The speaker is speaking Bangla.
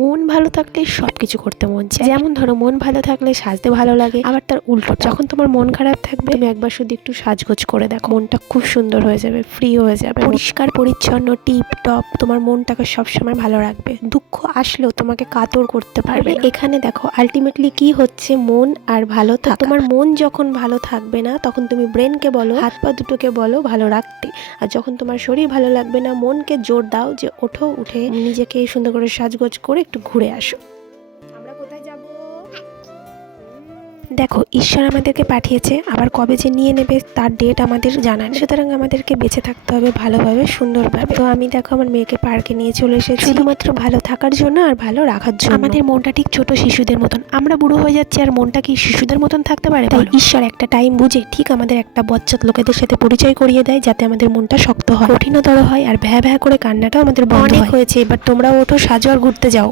মন ভালো থাকলে সবকিছু করতে মন চায়। যেমন ধরো, মন ভালো থাকলে সাজতে ভালো লাগে, আবার তার উল্টো যখন তোমার মন খারাপ থাকবে তুমি একবার শুধু একটু সাজগোজ করে দেখো, মনটা খুব সুন্দর হয়ে যাবে, ফ্রি হয়ে যাবে। পরিষ্কার পরিচ্ছন্ন টিপ টপ তোমার মনটাকে সবসময় ভালো রাখবে। দুঃখ আসলেও তোমাকে কাতর করতে পারবে। এখানে দেখো আলটিমেটলি কি হচ্ছে, মন আর ভালো থাকা। তোমার মন যখন ভালো থাকবে না তখন তুমি ব্রেনকে বলো, হাত পা দুটোকে বলো ভালো রাখতে। আর যখন তোমার শরীর ভালো লাগবে না, মনকে জোর দাও যে ওঠো, উঠে নিজেকে সুন্দর করে সাজগোজ করে একটু ঘুরে আসো। আমরা কোথায় যাব? দেখো, ঈশ্বর আমাদেরকে পাঠিয়েছে, আবার কবে যে নিয়ে নেবে তার ডেট আমাদের জানা নেই। সুতরাং আমাদেরকে বেঁচে থাকতে হবে ভালোভাবে, সুন্দরভাবে। তো আমি দেখো আমার মেয়েকে পার্কে নিয়ে চলে এসেছি শুধুমাত্র ভালো থাকার জন্য আর ভালো রাখার জন্য। আমাদের মনটা ঠিক ছোট শিশুদের মতন, আমরা বুড়ো হয়ে যাচ্ছি আর মনটা কি শিশুদের মতন থাকতে পারে? তাই ঈশ্বর একটা টাইম বুঝে ঠিক আমাদের একটা বচ্চাত লোকেদের সাথে পরিচয় করিয়ে দেয়, যাতে আমাদের মনটা শক্ত হয়, কঠিনতর হয়, আর ভ্যা ভ্যা করে কান্নাটাও আমাদের বন্ধ হয়। অনেক হয়েছে, এবার তোমরাও ওঠো, সাজো আর ঘুরতে যাও।